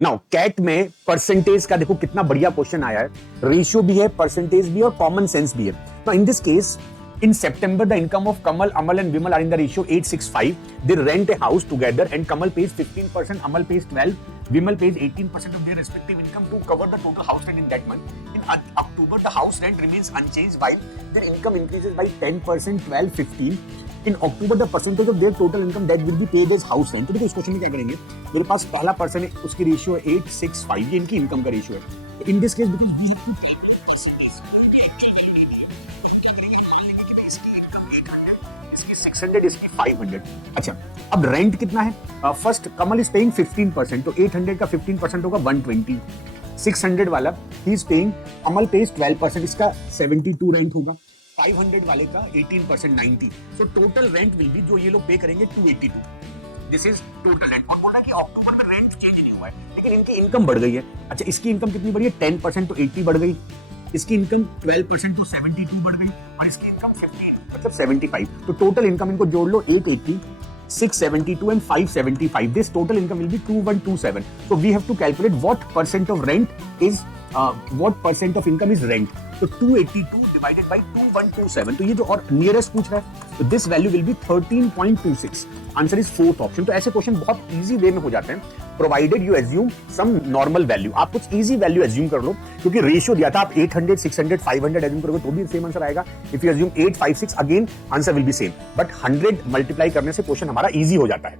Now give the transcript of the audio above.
Now cat में percentage का देखो कितना बढ़िया क्वेश्चन आया है, रेशियो भी है, परसेंटेज भी है और कॉमन सेंस भी है। Now in this case, in September the income of Kamal, Amal and Vimal are in the ratio 865. They rent a house together and Kamal pays 15%, Amal pays 12, Vimal pays 18% of their respective income to cover the total house rent in that month. In October the house rent remains unchanged while their income increases by 10%, 12, 15. In October the percentage of their total income that will be paid as house rent. तो देखो इस question में क्या करेंगे, मेरे पास पहला person है, उसकी रेशियो है 865, ये इनकी इनकम का रेशियो है। In this case because we have to इसकी 600, इसकी 500। अच्छा, अब रेंट कितना है? फर्स्ट कमल इज पेइंग 15%, तो 800 का 15% होगा 120। 600 वाला he is paying, Kamal page 12%, इसका 72 रेंट होगा। 500 वाले का 18% 90। So total rent will be, जो ये लोग पे करेंगे 282। This is total rent. और बोल रहा है कि अक्टूबर में रेंट चेंज नहीं हुआ है, लेकिन इनकी इनकम बढ़ गई है। अच्छा, इसकी इनकम कितनी बढ़ी है? 10% तो 80 बढ़ गई, इसकी इनकम 12% तो 72 बढ़ गई, और इसकी इनकम 15 मतलब 75। तो टोटल इनकम इनको जोड़ लो, 880, 672 and 575. This total income will be 2127. So we have to calculate what percent of rent is what percent of income is rent. So 282 divided by 2127. तो ये जो और नियरेस्ट पूछ रहा है, तो this value will be 13.26. Answer is fourth option. तो ऐसे क्वेश्चन बहुत इजी वे में हो जाते हैं, provided you assume some normal value. आप कुछ इजी वैल्यू एज्यूम कर लो, क्योंकि रेशियो दिया था, आप 800, 600, 500 एज्यूम करोगे तो भी सेम आंसर आएगा। If you assume 856, again answer will be same, but 100 multiply करने से क्वेश्चन हमारा इजी हो जाता है।